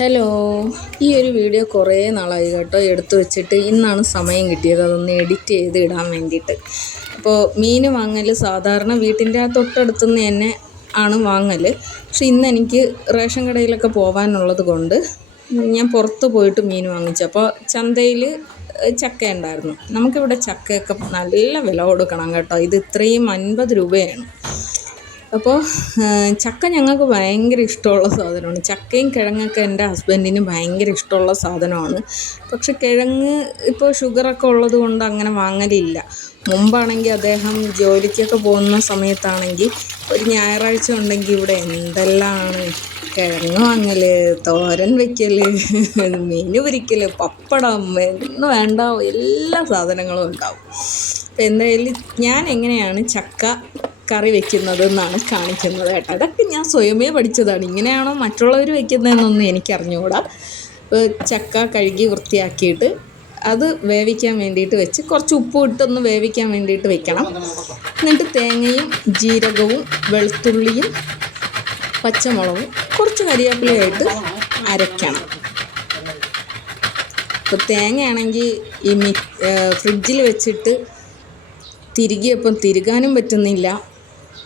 Hello, ഈ ഒരു video കുറേ നാളായി കേട്ടോ എടുത്തു വെച്ചിട്ട്. ഇന്നാണ് സമയം കിട്ടിയത് അതൊന്ന് എഡിറ്റ് ചെയ്ത് ഇടാൻ വേണ്ടിയിട്ട്. അപ്പോൾ മീൻ വാങ്ങൽ സാധാരണ വീട്ടിൻ്റെ തൊട്ടടുത്തുനിന്ന് തന്നെ ആണ് വാങ്ങൽ. പക്ഷെ ഇന്ന് എനിക്ക് റേഷൻ കടയിലൊക്കെ പോകാനുള്ളത് കൊണ്ട് ഞാൻ പുറത്ത് പോയിട്ട് മീൻ വാങ്ങിച്ചു. അപ്പോൾ ചന്തയിൽ ചക്ക ഉണ്ടായിരുന്നു. നമുക്കിവിടെ ചക്കയൊക്കെ നല്ല വില കൊടുക്കണം കേട്ടോ. ഇത് ഇത്രയും 50 രൂപയാണ്. അപ്പോൾ ചക്ക ഞങ്ങൾക്ക് ഭയങ്കര ഇഷ്ടമുള്ള സാധനമാണ്. ചക്കയും കിഴങ്ങൊക്കെ എൻ്റെ ഹസ്ബൻഡിന് ഭയങ്കര ഇഷ്ടമുള്ള സാധനമാണ്. പക്ഷെ കിഴങ്ങ് ഇപ്പോൾ ഷുഗറൊക്കെ ഉള്ളത് കൊണ്ട് അങ്ങനെ വാങ്ങലില്ല. മുമ്പാണെങ്കിൽ അദ്ദേഹം ജോലിക്കൊക്കെ പോകുന്ന സമയത്താണെങ്കിൽ ഒരു ഞായറാഴ്ച ഉണ്ടെങ്കിൽ ഇവിടെ എന്തെല്ലാമാണ് കിഴങ്ങ് വാങ്ങൽ, തോരൻ വയ്ക്കൽ, മീൻ പൊരിക്കൽ, പപ്പടം എന്ന് വേണ്ട എല്ലാ സാധനങ്ങളും ഉണ്ടാവും. അപ്പോൾ എന്തായാലും ഞാൻ എങ്ങനെയാണ് ചക്ക കറി വെക്കുന്നത് എന്നാണ് കാണിക്കുന്നത് കേട്ടോ. അതൊക്കെ ഞാൻ സ്വയമേ പഠിച്ചതാണ്. ഇങ്ങനെയാണോ മറ്റുള്ളവർ വെക്കുന്നതെന്നൊന്നും എനിക്കറിഞ്ഞുകൂടാ. ചക്ക കഴുകി വൃത്തിയാക്കിയിട്ട് അത് വേവിക്കാൻ വേണ്ടിയിട്ട് വെച്ച് കുറച്ച് ഉപ്പ് ഇട്ടൊന്ന് വേവിക്കാൻ വേണ്ടിയിട്ട് വെക്കണം. എന്നിട്ട് തേങ്ങയും ജീരകവും വെളുത്തുള്ളിയും പച്ചമുളകും കുറച്ച് കരിവേപ്പിലയായിട്ട് അരയ്ക്കണം. ഇപ്പോൾ തേങ്ങയാണെങ്കിൽ ഈ ഫ്രിഡ്ജിൽ വെച്ചിട്ട് തിരികിയപ്പം തിരുകാനും പറ്റുന്നില്ല,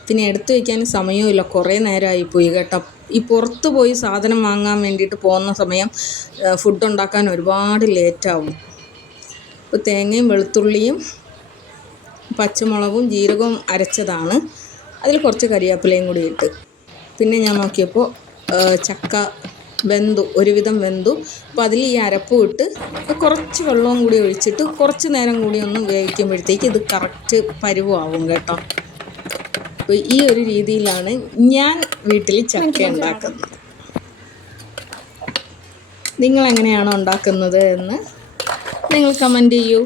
പിന്നെ എടുത്തു വയ്ക്കാനും സമയമില്ല. കുറേ നേരമായിപ്പോയി കേട്ടോ. ഈ പുറത്ത് പോയി സാധനം വാങ്ങാൻ വേണ്ടിയിട്ട് പോകുന്ന സമയം ഫുഡ് ഉണ്ടാക്കാൻ ഒരുപാട് ലേറ്റാവും. ഇപ്പോൾ തേങ്ങയും വെളുത്തുള്ളിയും പച്ചമുളകും ജീരകവും അരച്ചതാണ്. അതിൽ കുറച്ച് കരിവേപ്പിലയും കൂടി ഇട്ട് പിന്നെ ഞാൻ നോക്കിയപ്പോൾ ചക്ക ഒരുവിധം വെന്തു. അപ്പോൾ അതിൽ ഈ അരപ്പും ഇട്ട് കുറച്ച് വെള്ളവും കൂടി ഒഴിച്ചിട്ട് കുറച്ച് നേരം കൂടി ഒന്ന് വേവിക്കുമ്പോഴത്തേക്ക് ഇത് കറക്റ്റ് പരുവമാവും കേട്ടോ. അപ്പോൾ ഈ ഒരു രീതിയിലാണ് ഞാൻ വീട്ടിൽ ചക്ക ഉണ്ടാക്കുന്നത്. നിങ്ങളെങ്ങനെയാണോ ഉണ്ടാക്കുന്നത് എന്ന് നിങ്ങൾ കമൻറ്റ് ചെയ്യൂ.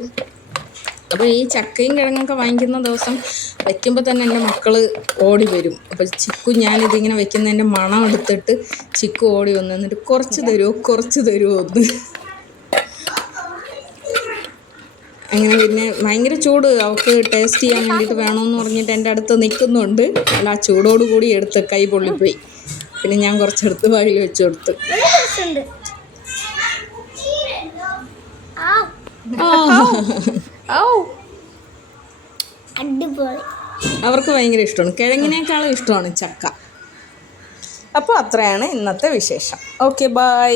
അപ്പോൾ ഈ ചക്കയും കിഴങ്ങൊക്കെ വാങ്ങിക്കുന്ന ദിവസം വയ്ക്കുമ്പോൾ തന്നെ എൻ്റെ മക്കൾ ഓടി വരും. അപ്പോൾ ചിക്കു ഞാനിതിങ്ങനെ വയ്ക്കുന്നതിൻ്റെ മണം എടുത്തിട്ട് ചിക്കു ഓടി വന്നു എന്നിട്ട് കുറച്ച് തരുമോ ഒന്ന്. അങ്ങനെ പിന്നെ ഭയങ്കര ചൂട്, അവൾക്ക് ടേസ്റ്റ് ചെയ്യാൻ വേണ്ടിയിട്ട് വേണമെന്ന് പറഞ്ഞിട്ട് എൻ്റെ അടുത്ത് നിൽക്കുന്നുണ്ട്. അല്ല, ആ ചൂടോടുകൂടി എടുത്ത് കൈ പൊള്ളിപ്പോയി. പിന്നെ ഞാൻ കുറച്ചെടുത്ത് വായിൽ വെച്ച് കൊടുത്ത്. അവർക്ക് ഭയങ്കര ഇഷ്ടമാണ്. കിഴങ്ങിനേക്കാളും ഇഷ്ടമാണ് ചക്ക. അപ്പോൾ അത്രയാണ് ഇന്നത്തെ വിശേഷം. Okay, by.